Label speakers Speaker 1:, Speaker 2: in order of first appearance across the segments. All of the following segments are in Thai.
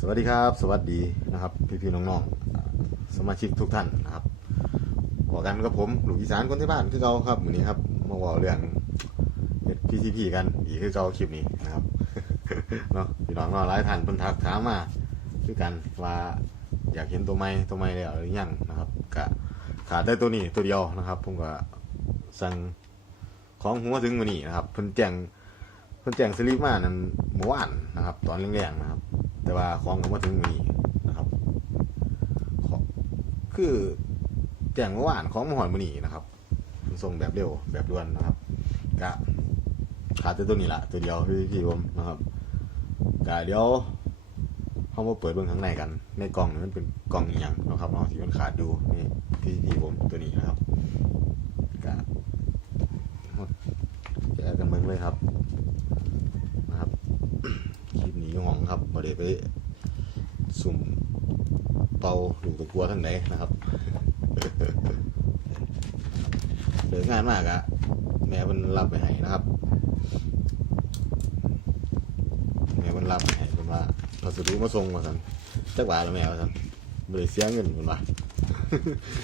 Speaker 1: สวัสดีครับ สวัสดีนะครับ พี่ๆน้องๆสมาชิกทุกท่านนะครับบอกกันกับผมหลูกอีสานคนที่บ้านคือเก่าครับวันนี้ครับมาบอกเรื่องพีซีพีกันอีกคือเก่าคลิปนี้นะครับเนาะพี่น้องเนาะหลายท่านเพิ่นทักถามมาคือกันว่าอยากเห็นตัวไม้ตัวไม้แล้วหรือยังนะครับกะขาดได้ตัวนี้ตัวเดียวนะครับ ผมก็สั่งของหัวถึงวันนี้นะครับเพิ่นแจ้ง พิ่นแจ้งสลิปมานั้นเมื่อวานนะครับ ตอนแรงๆนะครับ แต่ว่าของก็มาถึงวันนี้นะครับคือแจ้งเมื่อวานของมหอนมือนี้นะครับส่งแบบเร็วแบบด่วนนะครับกะขาดแต่ตัวนี้ละตัวเดียวคือพี่ผมนะครับกะเดี๋ยวเขามาเปิดเบื้องข้างในกันในกล่องนี้มันเป็นกล่องอย่างนะครับเนาะที่มันขาดดูนี่พี่พี่ผมตัวนี้นะครับกะแกะกันเมืองเลยครับนะครับ คลิปนี้ห้องครับบ่ ไปสุ่มเป่าดูตะกัวทั้งไหนนะครับเดินงานมากอะแม่มันรับไปให้นะครับ แม่มันรับไปให้เป็นว่าเราสดุมาส่งมาสันจักบาทแล้วแม่ว่าสันบริเสียเงินเป็นว่า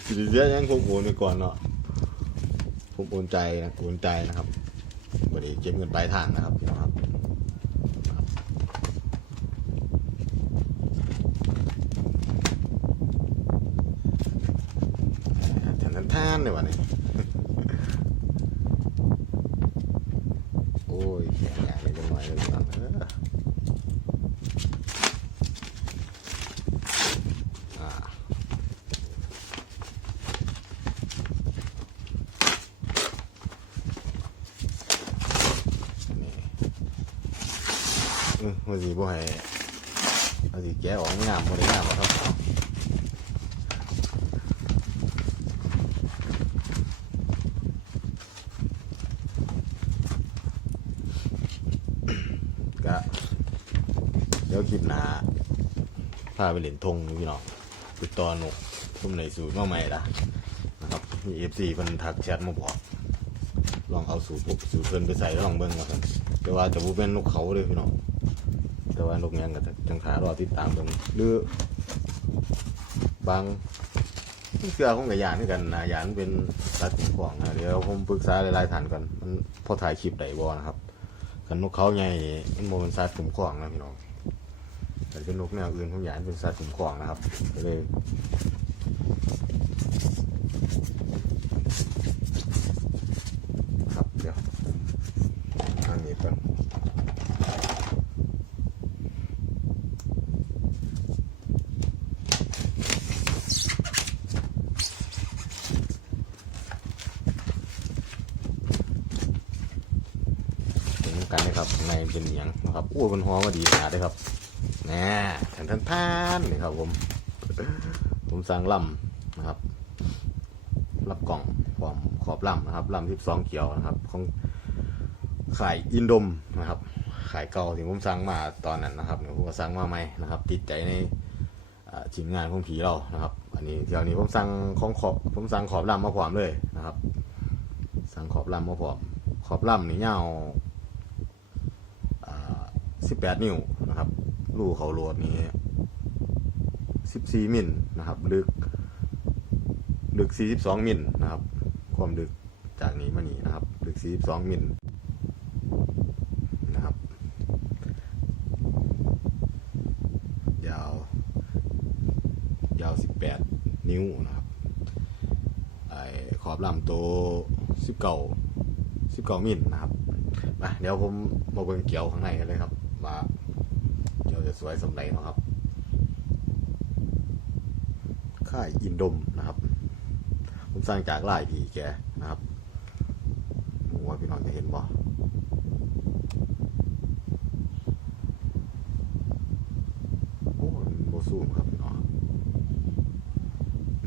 Speaker 1: สิเสียยังผมโอนไปก่อนเนาะผมโอนใจนะโอนใจนะครับบริเก็บเงินปลายทางนะครับพี่น้องครับ แทนทันท่านเลยวะเนี่ยโอ้ยแข็งใหญ่เลยจังหน่อยเลยจังเอออ่านี่อือมันสีบ่ให้มันสีแกะออกงามบ่ได้งามหรอกครับ ก็เดี๋ยวคลิปหน้าพาไปเล่นธงนี่พี่น้องติดต่อหนุกทุ่มในสูตรมาใหม่ละนะครับมีเอฟซีเพิ่นทักแชทมาบอกลองเอาสูตรสูตรเพิ่นไปใส่แล้วลองเบิ่งว่าซั่นแต่ว่าจะบ่เป็นนกเขาเลยพี่น้องแต่ว่านกหยังก็จังขารอติดตามเบิ่งหรือบางเสื้อของกระยานคือกันนะยานเป็นสัตว์คุ้มครองนะเดี๋ยวผมปรึกษาหลายๆท่านก่อนมันพอถ่ายคลิปได้บ่นะครับันนกเขาใหญ่มันโมเป็นสัตว์คุ้มขวางนะพี่น้องแต่เป็นนกแนวอื่นทุกอย่างเป็นสัตว์คุ้มขวางนะครับก็เลยครับเดี๋ยวทางนี้ก่อนเห็ นกันนะครับข้างในเป็นเหนียงนะครับโอ้มันหอมมาดีขนาเลยครับแน่แทนทานทานนี่ครับผม ผมสั่งลำนะครับ รับกล่องความขอบลำนะครับลำที่สองเกี่ยวนะครับ ของขายอินดมนะครับ ขายเก่าที่ผมสั่งมาตอนนั้นนะครับผมก็สั่งมาใหม่นะครับ ติดใจในชิ้นงานของผีเรานะครับ อันนี้เที่ยวนี้ผมสั่งของขอบผมสั่งขอบลำมาพร้อมเลยนะครับ สั่งขอบลำมาพร้อมขอบลำนี่ยาว สิบแปดนิ้วนะครับรูเขาโหลดนี้สิบสี่มิลนะครับ ลึก ลึก42มิลนะครับ ความลึกจากนี้มานี้นะครับ ลึก42มิลนะครับ ยาว ยาว18นิ้วนะครับ ไอขอบลำโต19 19มิลนะครับ เดี๋ยวผมมาเบิ่งเกี่ยวข้างในกันเลยครับ ว่าเกี่ยวจะสวยสมไรเนะครับ ค่ายอินดมนะครับ ผมสร้างจากลายผีแกนะครับมัว่าพี่น้องจะเห็นบ่โอ้โบซูมครับพี่น้อง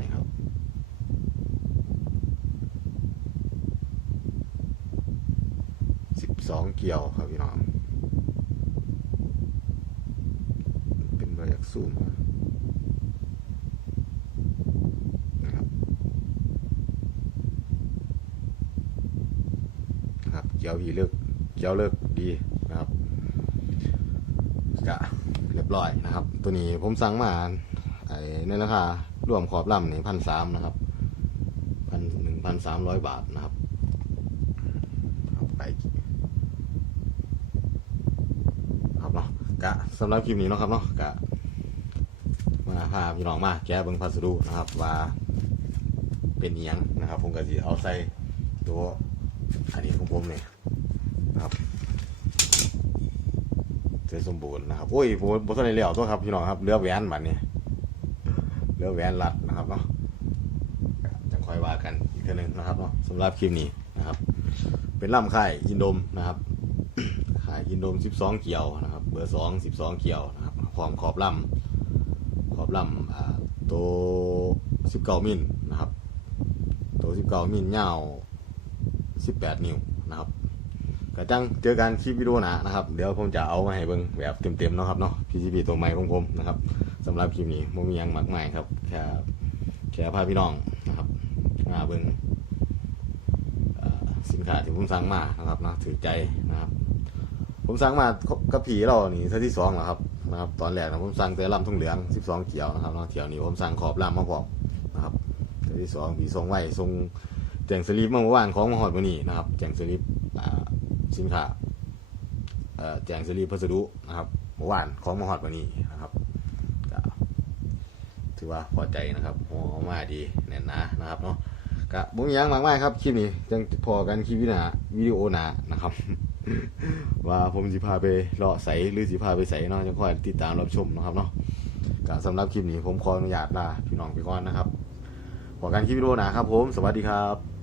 Speaker 1: นี่ครับ สิบสองเกี่ยวครับพี่น้อง ซูมนะครับครับเกี่ยวผีเลิกเกี่ยวเลิกดีนะครับกะเรียบร้อยนะครับ ตัวนี้ผมสั่งมาไอ้ในราคารวมขอบลำนี่พันสามนะครับพันหนึ่งพันสามร้อยบาทนะครับไปครับเนาะกะสำหรับคลิปนี้เนาะครับเนาะกะ มาพาพี่น้องมาแก้เบิ้งพัสดุนะครับว่าเป็นอิหยังนะครับ ผมก็จะเอาใส่ตัวอันนี้ของผมเนี่ยนะครับเสร็จสมบูรณ์นะครับโอ้ยผมบทันเลี้ยวตัวครับพี่น้องครับเรือแหวนบัดนี้เรือแหวนรัดนะครับเนาะจะคอยว่ากันอีกทีนึงนะครับเนาะสำหรับคลิปนี้นะครับ เป็นลำค่ายอินโดมนะครับค่ายอินโดม 12 เกี่ยวนะครับ เบอร์ 2 12 เกี่ยวนะครับพร้อมขอบลำ อบลำอ่าตัว19มิลนะครับตัว19มิลยาว18 นิ้วนะครับก็จังเจอกันคลิปวิดีโอหนานะครับ เดี๋ยวผมจะเอามาให้เบิ่งแบบเต็มๆนะครับเนาะ PCB ตัวใหม่ของผมนะครับสำหรับคลิปนี้ไม่มียังมากมายครับแค่แค่พาพี่น้องนะครับมาเบิ่งเอ่อสินค้าที่ผมสั่งมานะครับนาะถือใจนะครับ ผมสั่งมากับผีเรานี่เท่าที่สองแล้วครับนะครับ ตอนแรกนะผมสั่งแต่ลำทุ่งเหลือง12เกี่ยวนะครับเนาะเที่ยวนี้ผมสั่งขอบลำมาพอมนะครับเท่าที่สองผีส่งไหว้ส่งแจงสลิปเมื่อวานของมาหอดวันนี้นะครับแจงสลิปสินค้าแจงสลีพัสดุนะครับเมื่อวานของมหอดวันนี้นะครับถือว่าพอใจนะครับหัวออกมาดีแน่นหนานะครับเนาะ กะบุ้งยังมากมายครับคลิปนี้จังพอกันคลิปวินาวิดีโอหนานะครับ ว่าผมสิพาไปเลาะใสหรือสิพาไปใสเนาะจะคอยติดตามรับชมนะครับเนาะกะสำหรับคลิปนี้ผมขออนุญาตลาพี่น้องไปก่อนนะครับพอกันคลิปวิดีโอหนาครับผม สวัสดีครับ